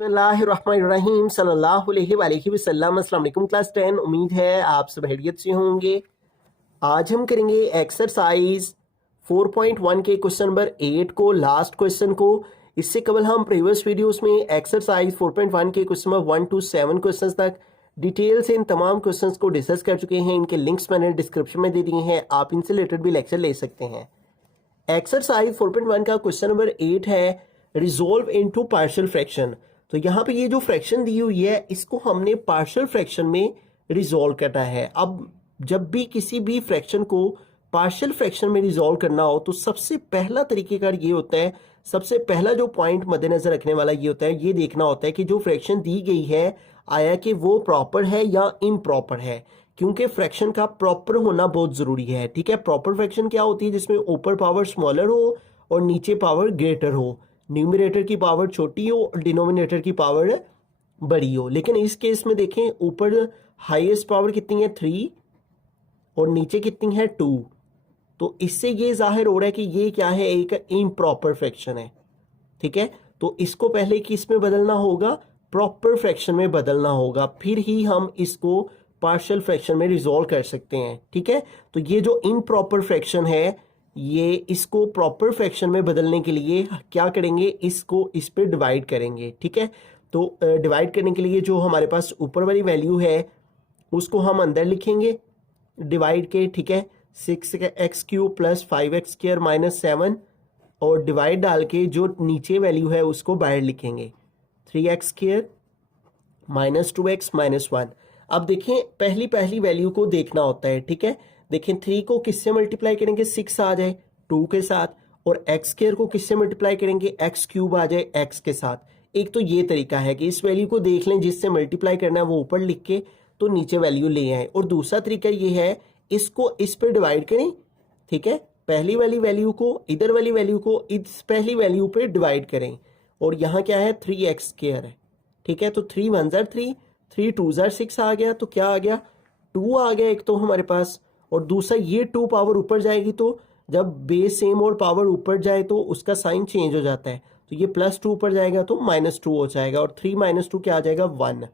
बिस्मिल्लाहिर्रहमानिर्रहीम सल्लल्लाहु अलैहि वसल्लम। अस्सलाम वालेकुम क्लास 10। उम्मीद है आप सब खैरियत से होंगे। आज हम करेंगे एक्सरसाइज 4.1 के क्वेश्चन नंबर 8 को, लास्ट क्वेश्चन को। इससे कबल हम प्रीवियस वीडियोस में एक्सरसाइज 4.1 के क्वेश्चन नंबर 1 to 7 क्वेश्चंस तक डिटेल से इन तमाम क्वेश्चंस को डिस्कस कर चुके हैं। इनके लिंक्स मैंने डिस्क्रिप्शन में दे दिए हैं, आप इनसे रिलेटेड भी लेक्चर ले सकते हैं। एक्सरसाइज 4.1 का क्वेश्चन नंबर 8 है रिजोल्व इनटू पार्शियल फ्रैक्शन। तो यहाँ पे ये जो फ्रैक्शन दी हुई है इसको हमने पार्शियल फ्रैक्शन में रिजोल्व करना है। अब जब भी किसी भी फ्रैक्शन को पार्शियल फ्रैक्शन में रिजोल्व करना हो तो सबसे पहला तरीकेकार ये होता है, सबसे पहला जो पॉइंट मद्देनजर रखने वाला ये होता है, ये देखना होता है कि जो फ्रैक्शन दी गई है आया कि वो प्रॉपर है या इम्प्रॉपर है, क्योंकि फ्रैक्शन का प्रॉपर होना बहुत जरूरी है। ठीक है, प्रॉपर फ्रैक्शन क्या होती है? जिसमें ऊपर पावर स्मॉलर हो और नीचे पावर ग्रेटर हो, न्यूमरेटर की पावर छोटी हो और डिनोमिनेटर की पावर बड़ी हो। लेकिन इस केस में देखें, ऊपर हाईएस्ट पावर कितनी है 3 और नीचे कितनी है 2। तो इससे ये जाहिर हो रहा है कि ये क्या है, एक इम्प्रॉपर फ्रैक्शन है। ठीक है, तो इसको पहले किस में बदलना होगा? प्रॉपर फ्रैक्शन में बदलना होगा, फिर ही हम इसको पार्शियल फ्रैक्शन में रिजोल्व कर सकते हैं। ठीक है, तो ये जो इम्प्रॉपर फ्रैक्शन है, ये इसको प्रॉपर फ्रैक्शन में बदलने के लिए क्या करेंगे, इसको इस पे डिवाइड करेंगे। ठीक है, तो डिवाइड करने के लिए जो हमारे पास ऊपर वाली वैल्यू है उसको हम अंदर लिखेंगे डिवाइड के। ठीक है, 6x³ प्लस 5x² माइनस 7, और डिवाइड डाल के जो नीचे वैल्यू है उसको बाहर लिखेंगे 3x² माइनस 2x माइनस 1। अब देखें, पहली वैल्यू को देखना होता है। ठीक है, देखें 3 को किससे मल्टीप्लाई करेंगे, 6 आ जाए 2 के साथ, और x² को किससे मल्टीप्लाई करेंगे, x³ आ जाए x के साथ। एक तो ये तरीका है कि इस वैल्यू को देख लें, जिससे मल्टीप्लाई करना है वो ऊपर लिख के तो नीचे वैल्यू ले आए। और दूसरा तरीका ये है, इसको इस पर डिवाइड करें। ठीक है, पहली वाली वैल्यू को, इधर वाली वैल्यू को इस पहली वैल्यू पे डिवाइड करें, और यहाँ क्या है 3x² है। ठीक है, तो 3 1 3, 3 2 6 आ गया, तो क्या आ गया 2 आ गया एक तो हमारे पास। और दूसरा ये 2 पावर ऊपर जाएगी, तो जब बेस सेम और पावर ऊपर जाए तो उसका साइन चेंज हो जाता है, तो ये +2 ऊपर जाएगा तो -2 हो जाएगा, और 3 - 2 क्या आ जाएगा 1।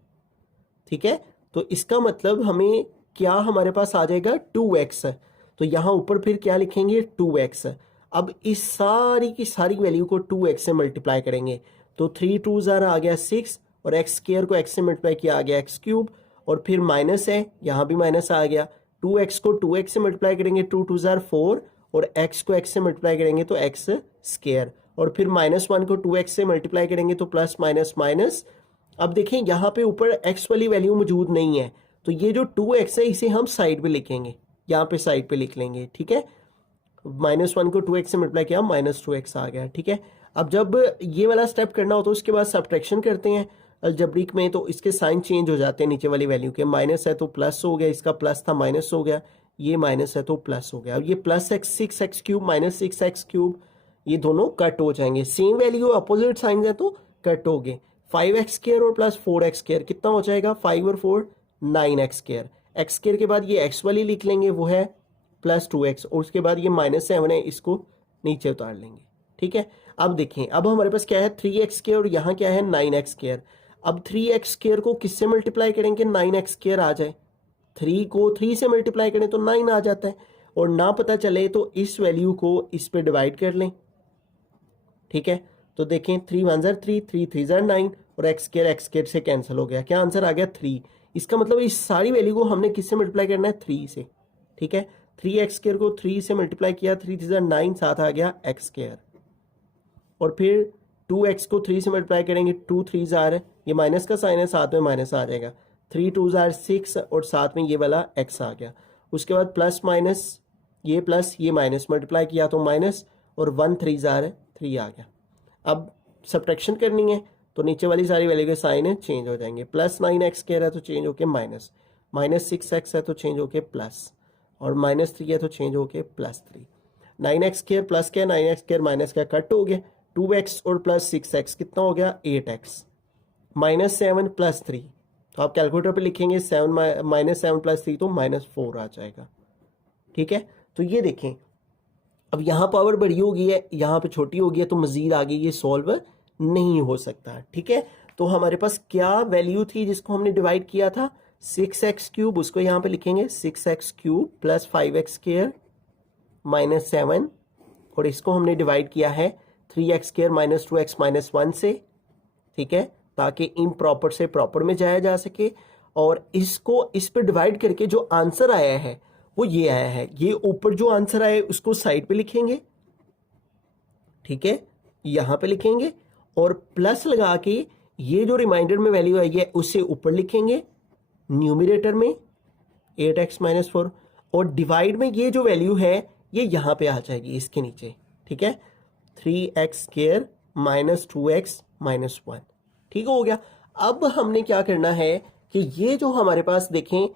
ठीक है, तो इसका मतलब हमें क्या हमारे पास आ जाएगा 2x। तो यहाँ ऊपर फिर क्या लिखेंगे 2x। अब इस सारी की सारी वैल्यू को 2x से मल्टीप्लाई करेंगे, तो 3 2 आ गया 6, और x² को x से मल्टीप्लाई किया आ गया x³, और फिर माइनस है, यहाँ भी माइनस आ गया। 2x को 2x से मल्टीप्लाई करेंगे 2 2 4, और x को x से मल्टीप्लाई करेंगे तो x², और फिर -1 को 2x से मल्टीप्लाई करेंगे तो प्लस माइनस माइनस। अब देखें यहाँ पे ऊपर x वाली वैल्यू मौजूद नहीं है, तो ये जो 2x है इसे हम साइड पे लिखेंगे, यहाँ पे साइड पे लिख लेंगे। ठीक है, -1 को 2x से मल्टीप्लाई किया -2x आ गया। ठीक है, अब जब ये वाला स्टेप करना हो तो उसके बाद सब्ट्रैक्शन करते हैं अलजेब्रिक में, तो इसके साइन चेंज हो जाते हैं नीचे वाली वैल्यू के। माइनस है तो प्लस हो गया, इसका प्लस था माइनस हो गया, ये माइनस है तो प्लस हो गया। अब ये +6x³ माइनस 6x³ ये दोनों कट हो जाएंगे, सेम वैल्यू अपोजिट साइन है तो कट हो गए। 5x² और प्लस 4x² कितना हो जाएगा, 5 और 4 9x²। x² के बाद ये x वाली लिख लेंगे, वो है +2x, और उसके बाद ये -7 है, इसको नीचे उतार लेंगे। ठीक है, अब देखें, अब हमारे पास क्या है 3x² और यहाँ क्या है 9x²। अब 3x² को किससे मल्टीप्लाई करेंगे, 9x² आ जाए। 3 को 3 से मल्टीप्लाई करें तो 9 आ जाता है, और ना पता चले तो इस वैल्यू को इस पे डिवाइड कर लें। ठीक है, तो देखें 3 1 3, 3 3 9, और x² से कैंसिल हो गया, क्या आंसर आ गया 3। इसका मतलब इस सारी वैल्यू को हमने किससे मल्टीप्लाई करना है 3 से। ठीक है, 3x² को 3 से मल्टीप्लाई किया, 3 3 9, साथ आ गया x², और फिर 2x को 3 से मल्टीप्लाई करेंगे, 2 3 ये माइनस का साइन है, साथ में माइनस आ जाएगा, 3 2 6, और साथ में ये वाला x आ गया। उसके बाद प्लस माइनस, ये प्लस ये माइनस मल्टीप्लाई किया तो माइनस, और 1 3 3 आ गया। अब सब्ट्रैक्शन करनी है तो नीचे वाली सारी वैल्यू के साइन चेंज हो जाएंगे। +9x² है तो चेंज होके माइनस, -6x है तो चेंज होके प्लस, और -3 है तो चेंज होके +3। 9x² प्लस क्या, 9x² माइनस क्या, कट हो गया। 2x और प्लस 6x कितना हो गया 8x, -7 + 3, तो आप कैलकुलेटर पे लिखेंगे 7 -7 + 3 तो -4 आ जाएगा। ठीक है, तो ये देखें, अब यहाँ पावर बड़ी हो गई है, यहाँ पे छोटी हो गई है, तो मजीद आगे ये सॉल्व नहीं हो सकता। ठीक है, तो हमारे पास क्या वैल्यू थी जिसको हमने डिवाइड किया था, 6x³ उसको यहाँ पे लिखेंगे 6x³ प्लस 5x² माइनस 7, और इसको हमने डिवाइड किया है 3x² माइनस 2x माइनस 1 से, ठीक है, ताकि इम्प्रॉपर से प्रॉपर में जाया जा सके। और इसको इस पर डिवाइड करके जो आंसर आया है वो ये आया है। ये ऊपर जो आंसर आया है उसको साइड पे लिखेंगे, ठीक है, यहां पे लिखेंगे, और प्लस लगा के ये जो रिमाइंडर में वैल्यू आई है उससे ऊपर लिखेंगे न्यूमरेटर में 8x माइनस 4, और डिवाइड में ये जो वैल्यू है ये यहां पे आ जाएगी इसके नीचे, ठीक है, 3x² माइनस 2x माइनस 1, ठीक हो गया। अब हमने क्या करना है कि ये जो हमारे पास देखें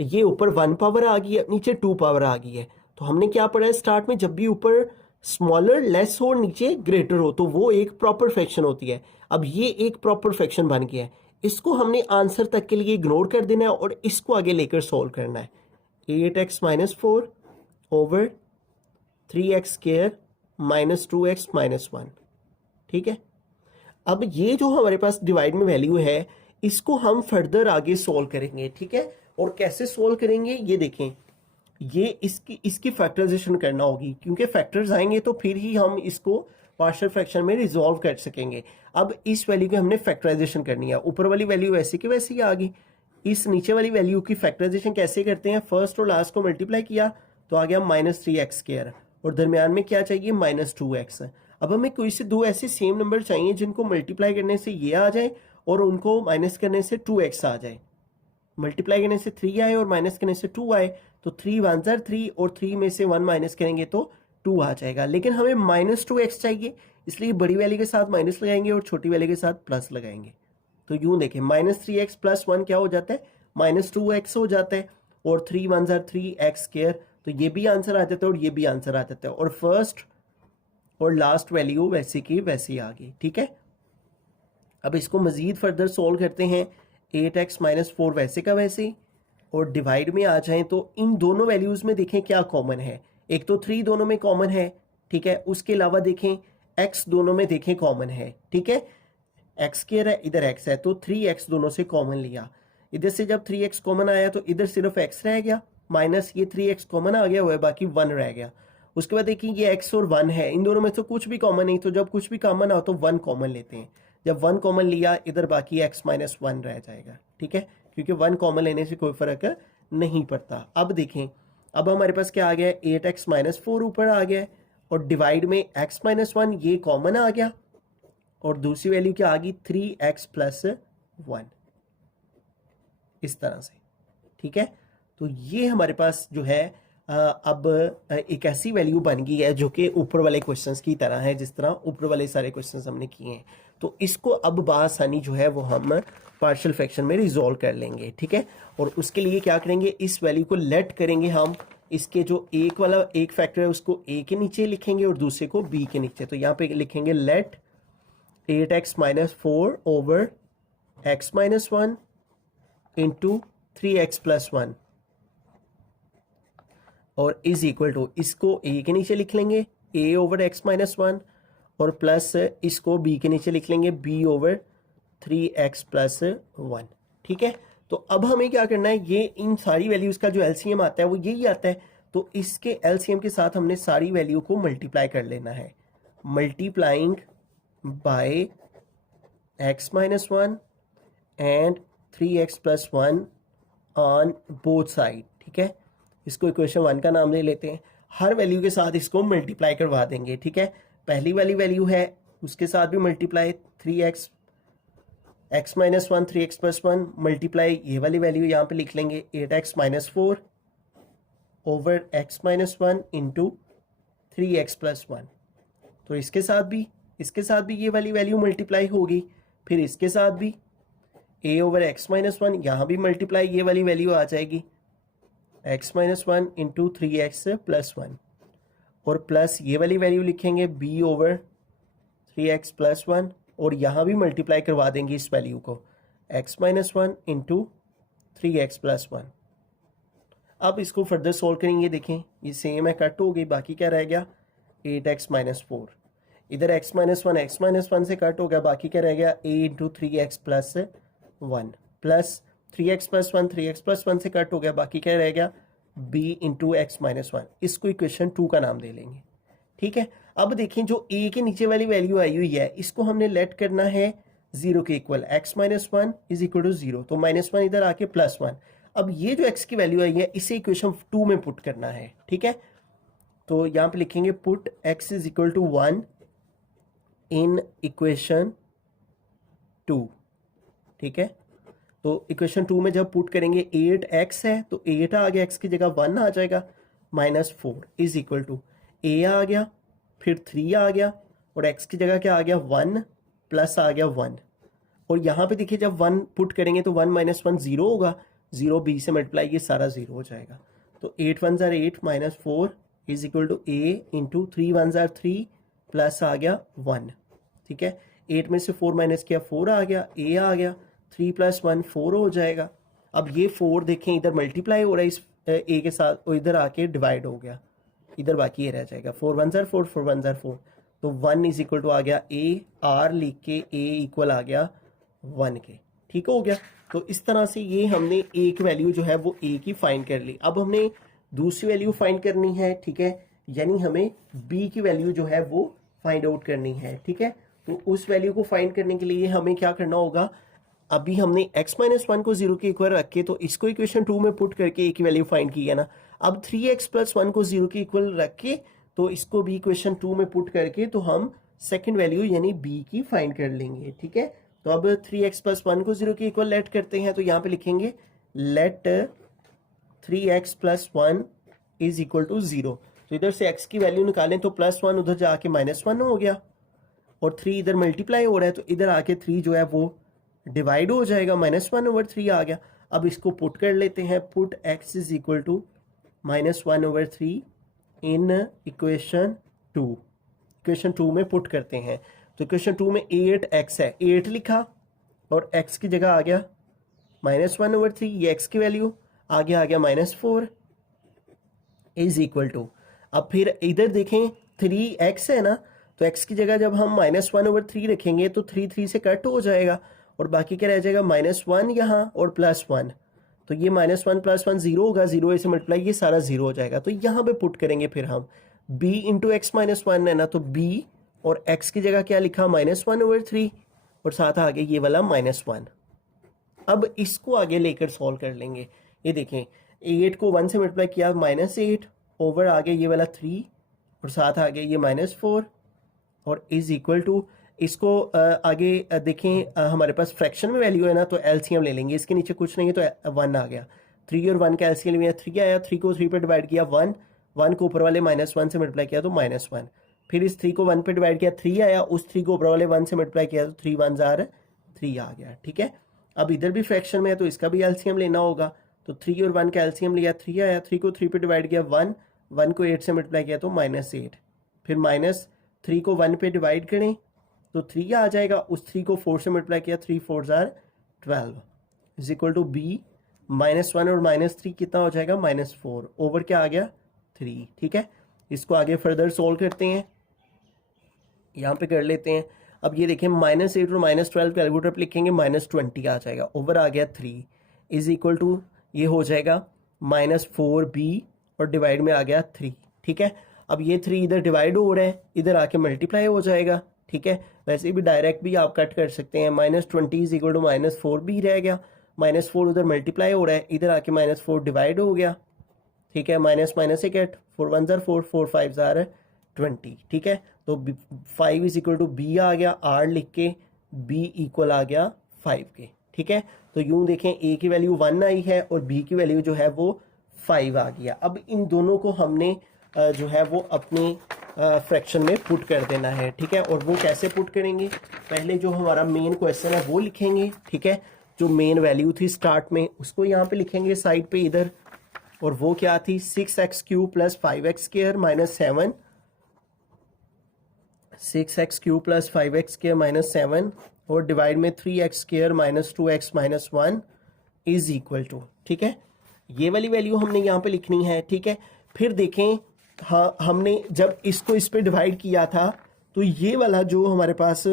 ये ऊपर 1 पावर आ गई है, नीचे 2 पावर आ गई है, तो हमने क्या पढ़ा है स्टार्ट में, जब भी ऊपर स्मॉलर लेस हो नीचे ग्रेटर हो तो वो एक प्रॉपर फ्रैक्शन होती है। अब ये एक प्रॉपर फ्रैक्शन बन गया है, इसको हमने आंसर तक के लिए इग्नोर कर देना है और इसको आगे लेकर सॉल्व करना है। 8x minus 4 over 3x² minus 2x minus 1, ठीक है। अब ये जो हमारे पास डिवाइड में वैल्यू है इसको हम फर्दर आगे सॉल्व करेंगे, ठीक है। और कैसे सॉल्व करेंगे ये देखें, ये इसकी फैक्टराइजेशन करना होगी, क्योंकि फैक्टर्स आएंगे तो फिर ही हम इसको पार्शियल फ्रैक्शन में रिजॉल्व कर सकेंगे। अब इस वैल्यू की हमने फैक्टराइजेशन करनी है, ऊपर वाली वैल्यू वैसे की वैसे ही आ गई। इस नीचे वाली वैल्यू की फैक्टराइजेशन कैसे करते हैं, फर्स्ट और लास्ट को मल्टीप्लाई किया तो आ गया -3x², और दरमियान में क्या चाहिए -2x। अब हमें कोई से दो ऐसे सेम नंबर चाहिए जिनको मल्टीप्लाई करने से ये आ जाए और उनको माइनस करने से 2x आ जाए। मल्टीप्लाई करने से 3 आए और माइनस करने से 2 आए, तो 3 1 3 और 3 में से 1 माइनस करेंगे तो 2 आ जाएगा। लेकिन हमें -2x चाहिए, इसलिए बड़ी वैल्यू के साथ माइनस लगाएंगे और छोटी वैल्यू के साथ प्लस लगाएंगे। तो यूं देखें -3x प्लस 1 क्या हो जाता है, -2x हो जाता है, और 3 1 3x², तो ये भी आंसर आ जाता है और ये भी आंसर आ जाता है, और फर्स्ट और लास्ट वैल्यू वैसे की वैसे आ गई, ठीक है। अब इसको मजीद फर्दर सोल्व करते हैं, 8x माइनस 4 वैसे का वैसे, और डिवाइड में आ जाएं तो इन दोनों वैल्यूज में देखें क्या कॉमन है। एक तो 3 दोनों में कॉमन है, ठीक है, उसके अलावा देखें x दोनों में देखें कॉमन है, ठीक है, x² है इधर x है, तो 3x दोनों से कॉमन लिया। इधर से जब 3x कॉमन आया तो इधर सिर्फ x रह गया, माइनस ये 3x कॉमन आ गया हुआ है, बाकी 1 रह गया। उसके बाद देखिए ये x और 1 है, इन दोनों में तो कुछ भी कॉमन नहीं, तो जब कुछ भी कॉमन आओ तो 1 कॉमन लेते हैं। जब 1 कॉमन लिया इधर बाकी x माइनस 1 रह जाएगा, ठीक है, क्योंकि 1 कॉमन लेने से कोई फर्क नहीं पड़ता। अब देखें, अब हमारे पास क्या आ गया, 8x माइनस 4 ऊपर आ गया, और डिवाइड में x माइनस 1 ये कॉमन आ गया, और दूसरी वैल्यू क्या आ गई 3x प्लस 1, इस तरह से, ठीक है। तो ये हमारे पास जो है अब एक ऐसी वैल्यू बन गई है जो कि ऊपर वाले क्वेश्चंस की तरह है, जिस तरह ऊपर वाले सारे क्वेश्चंस हमने किए हैं। तो इसको अब बासानी जो है वो हम पार्शियल फ्रैक्शन में रिजॉल्व कर लेंगे, ठीक है। और उसके लिए क्या करेंगे, इस वैल्यू को लेट करेंगे हम, इसके जो एक वाला एक फैक्टर है उसको a के नीचे लिखेंगे और दूसरे को b के नीचे। तो यहाँ पे लिखेंगे let 8x minus 4 over x minus 1 into 3x plus 1, और इज इक्वल टू, इसको a के नीचे लिख लेंगे a ओवर x माइनस 1, और प्लस इसको b के नीचे लिख लेंगे b ओवर 3x प्लस 1, ठीक है। तो अब हमें क्या करना है, ये इन सारी वैल्यूज का जो एलसीएम आता है वो यही आता है, तो इसके एलसीएम के साथ हमने सारी वैल्यू को मल्टीप्लाई कर लेना है, multiplying by x minus 1 and 3x plus 1 on both side, ठीक है। इसको इक्वेशन 1 का नाम ले लेते हैं, हर वैल्यू के साथ इसको मल्टीप्लाई करवा देंगे, ठीक है। पहली वाली वैल्यू है उसके साथ भी multiply 3x x minus 1 3x plus 1 multiply ये वाली वैल्यू यहाँ पे लिख लेंगे 8x minus 4 over x minus 1 into 3x plus 1। तो इसके साथ भी ये वाली वैल्यू मल्टीप्लाई होगी, फिर इसके साथ भी a ओवर x माइनस 1, यहाँ भी मल्टीप्लाई ये वाली वैल्यू आ जाएगी x minus 1 into 3x plus 1, और प्लस ये वाली वैल्यू लिखेंगे b ओवर 3x प्लस 1, और यहाँ भी मल्टीप्लाई करवा देंगे इस वैल्यू को x minus 1 into 3x plus 1। अब इसको फर्दर सोल्व करेंगे, देखें ये सेम है, कट हो गई, बाकी क्या रह गया 8x माइनस 4। इधर x माइनस वन से कट हो गया, बाकी क्या रह गया a into three x plus one, plus three x plus one से कट हो गया, बाकी क्या रह गया b into x minus one. इसको इक्वेशन 2 का नाम दे लेंगे, ठीक है। अब देखें जो a के नीचे वाली वैल्यू आई हुई है इसको हमने लेट करना है जीरो के equal, x minus one is equal to zero, तो माइनस वन इधर आके प्लस वन। अब ये जो x की वैल्यू आई है इसे इक्वेशन 2 में पुट करना है, ठीक है। तो यहाँ पे लिखेंगे put x is equal to one in equation 2, ठीक है। तो इक्वेशन 2 में जब पुट करेंगे 8x है तो 8 आ गया, x की जगह 1 आ जाएगा, minus 4 is equal to a आ गया, फिर 3 आ गया, और x की जगह क्या आ गया 1 प्लस आ गया 1। और यहाँ पे देखिए जब 1 पुट करेंगे तो 1 माइनस 1 जीरो होगा, जीरो b से मल्टीप्लाई ये सारा जीरो हो जाएगा। तो 8 1 जार 8 minus 4 is equal to a into 3 1 जार 3 प्लस आ गया 1, ठीक है। 8 में से 4 माइनस किया 4 आ गया, a आ गया, 3 प्लस 1 4 हो जाएगा। अब ये 4 देखें इधर मल्टीप्लाई हो रहा है इस a के साथ, और इधर आके डिवाइड हो गया, इधर बाकी ये रह जाएगा 4 1 जार 4 4 1 जार 4, तो 1 इज इक्वल टू आ गया a, r लिख के a इक्वल आ गया 1 के, ठीक हो गया। तो इस तरह से ये हमने a की वैल्यू जो है वो a की फाइंड कर ली। अब हमने दूसरी वैल्यू फाइंड करनी है, ठीक है, यानी हमें b की वैल्यू जो है वो फाइंड आउट करनी है, ठीक है। तो उस वैल्यू को फाइंड करने के लिए हमें क्या करना होगा, अभी हमने x माइनस वन को जीरो के इक्वल रख के तो इसको इक्वेशन 2 में पुट करके a की वैल्यू फाइंड की है ना। अब 3x प्लस वन को जीरो के इक्वल रख के तो इसको भी इक्वेशन 2 में पुट करके तो हम सेकंड वैल्यू यानी b की फाइंड कर लेंगे, ठीक है। तो अब 3x प्लस वन को जीरो के इक्वल लेट करते हैं, तो यहाँ पे लिखेंगे let 3x plus one is equal to zero. तो इधर से x की वैल्यू निकालें तो प्लस वन उधर जाके माइनस वन हो गया, और 3 इधर मल्टीप्लाई हो रहा है तो इधर आके 3 जो है वो डिवाइड हो जाएगा, माइनस वन ओवर 3 आ गया। अब इसको पुट कर लेते हैं, put x is equal to minus one over 3 in equation 2, equation 2 में पुट करते हैं। तो इक्वेशन 2 में 8x है, 8 लिखा और x की जगह आ गया माइनस वन ओवर 3, ये x की वैल्यू आ गया माइनस 4 इज इक्वल टू, अब फिर इधर देखें 3x है ना, तो x की जगह जब हम माइनस वन ओवर 3 रखेंगे तो 3 3 से कट हो जाएगा, और बाकी क्या रह जाएगा माइनस वन यहाँ और प्लस वन, तो ये minus one plus one zero होगा, जीरो से मल्टीप्लाई ये सारा जीरो हो जाएगा। तो यहाँ पे पुट करेंगे फिर हम b into x minus one है ना, तो b और x की जगह क्या लिखा माइनस वन ओवर 3 और साथ आगे ये वाला माइनस वन। अब इसको आगे लेकर सॉल्व कर लेंगे। ये देखें 8 को 1 से मल्टीप्लाई किया माइनस 8 ओवर आगे ये वाला 3 और साथ आगे ये माइनस 4 और इज इक्वल टू, इसको आगे देखें हमारे पास फ्रैक्शन में वैल्यू है ना, तो एलसीएम ले लेंगे, इसके नीचे कुछ नहीं है तो 1 आ गया, 3 और 1 का एलसीएम लिया 3 आया, 3 को 3 पे डिवाइड किया 1, 1 को ऊपर वाले माइनस 1 से मल्टीप्लाई किया तो माइनस 1, फिर इस 3 को 1 पे डिवाइड किया 3 आया, उस 3 को ऊपर वाले 1 से मल्टीप्लाई किया तो 3 1 जार 3 आ गया, ठीक है। अब इधर भी फ्रैक्शन में है तो इसका भी एलसीएम लेना होगा, तो 3 और 1 का एलसीएम लिया 3 आया, 3 को 3 पे डिवाइड किया 1, 1 को 8 से मल्टीप्लाई किया तो माइनस 8, फिर माइनस 3 को 1 पे डिवाइड करें तो 3 आ जाएगा, उस 3 को 4 से मल्टीप्लाई किया 3 4 जार 12 is equal to b minus 1 और माइनस 3 कितना हो जाएगा माइनस 4 ओवर क्या आ गया 3, ठीक है। इसको आगे फर्दर सोल्व करते हैं, यहाँ पे कर लेते हैं। अब ये देखें माइनस 8 और माइनस 12 कैलकुलेटर पे लिखेंगे माइनस 20 आ जाएगा, ओवर आ गया 3 इज इक्वल टू ये हो जाएगा माइनस 4b और डिवाइड में आ गया 3, ठीक है। अब ये 3 इधर डिवाइड हो रहा है, इधर आके मल्टीप्लाई हो जाएगा, ठीक है। वैसे भी डायरेक्ट भी आप कट कर सकते हैं, minus 20 is equal to minus 4b रह गया, माइनस 4 उधर मल्टीप्लाई हो रहा है, इधर आके माइनस 4 डिवाइड हो गया, ठीक है। माइनस माइनस से गेट 4 1 जार 4 4 5 जार 20, ठीक है। तो 5 इज इक्वल टू b आ गया, r लिख के b इक्वल आ गया 5 के, ठीक है। तो यूं देखें a की वैल्यू 1 आई है और b की वैल्यू जो है वो 5 आ गया। अब इन दोनों को हमने जो है वो अपने फ्रैक्शन में पुट कर देना है, ठीक है। और वो कैसे पुट करेंगे, पहले जो हमारा मेन क्वेश्चन है वो लिखेंगे, ठीक है। जो मेन वैल्यू थी स्टार्ट में उसको यहाँ पे लिखेंगे साइड पे इधर, और वो क्या थी 6x cube plus 5x square minus 7, 6x cube plus 5x square minus 7 और डिवाइड में 3x square minus 2x minus 1 is equal to, ठीक है। ये वाली वैल्यू हमने यहाँ पे लिखनी है, ठीक है। फिर देखें हाँ हमने जब इसको इस पे डिवाइड किया था तो ये वाला जो हमारे पास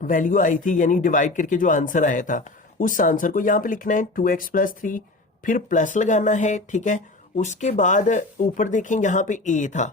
वैल्यू आई थी यानी डिवाइड करके जो आंसर आया था उस आंसर को यहाँ पे लिखना है 2x + 3, फिर प्लस लगाना है, ठीक है। उसके बाद ऊपर देखें यहाँ पे a था,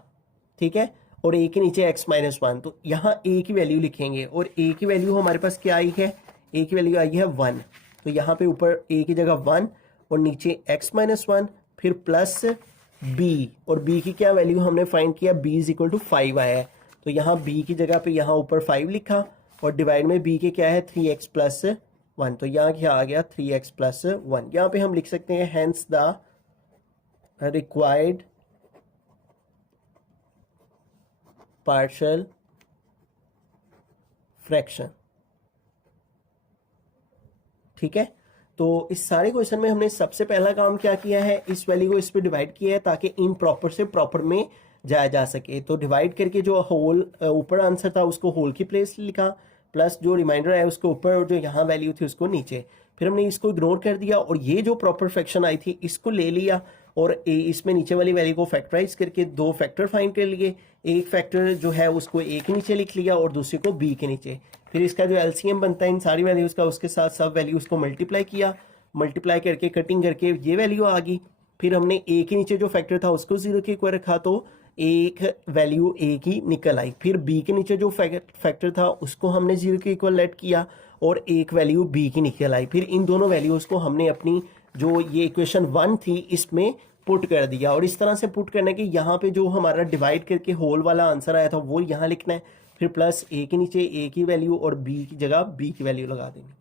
ठीक है, और a के नीचे x - 1, तो यहाँ a की वैल्यू लिखेंगे और a की वैल्यू हमारे पास क्या आई है, a की वैल्यू आई है 1, तो यहाँ पे ऊपर a की जगह 1 और नीचे x - 1, फिर प्लस b, और b की क्या वैल्यू हमने फाइंड किया, b = 5 आया है, तो यहाँ b की जगह पे यहाँ ऊपर 5 लिखा और डिवाइड में b के क्या है 3x + 1, तो यहाँ क्या आ गया 3x + 1। यहाँ पे हम लिख सकते हैं hence the required partial fraction, ठीक है। तो इस सारे क्वेश्चन में हमने सबसे पहला काम क्या किया है, इस वैल्यू को इस पे डिवाइड किया है ताकि इन प्रॉपर से प्रॉपर में जाया जा सके। तो डिवाइड करके जो होल ऊपर आंसर था उसको होल की प्लेस लिखा, प्लस जो रिमाइंडर है उसको ऊपर और जो यहाँ वैल्यू थी उसको नीचे, फिर हमने इसको इग्नोर कर दिया और ये जो प्रॉपर फ्रैक्शन आई थी इसको ले लिया और इसमें नीचे वाली वैल्यू को फैक्टराइज करके दो फैक्टर फाइंड कर लिए। एक फैक्टर जो है उसको a के नीचे लिख लिया और दूसरे को b के नीचे, फिर इसका जो एलसीएम बनता है इन सारी वैल्यूज़ का उसके साथ सब वैल्यूज़ को मल्टीप्लाई किया, मल्टीप्लाई करके कटिंग करके ये वैल्यू आ गई। फिर हमने a के नीचे जो फैक्टर था उसको 0 के इक्वल रखा तो एक वैल्यू a की निकल आई। फिर b के नीचे जो फैक्टर था उसको हमने 0 के इक्वल लेट किया और एक वैल्यू b की निकल आई। फिर इन दोनों वैल्यूज़ को हमने अपनी जो ये इक्वेशन 1 थी इसमें पुट कर दिया और इस तरह से पुट करने के यहाँ पे जो हमारा डिवाइड करके होल वाला आंसर आया था वो यहाँ लिखना है, फिर प्लस a के नीचे a की वैल्यू और b की जगह b की वैल्यू लगा देंगे।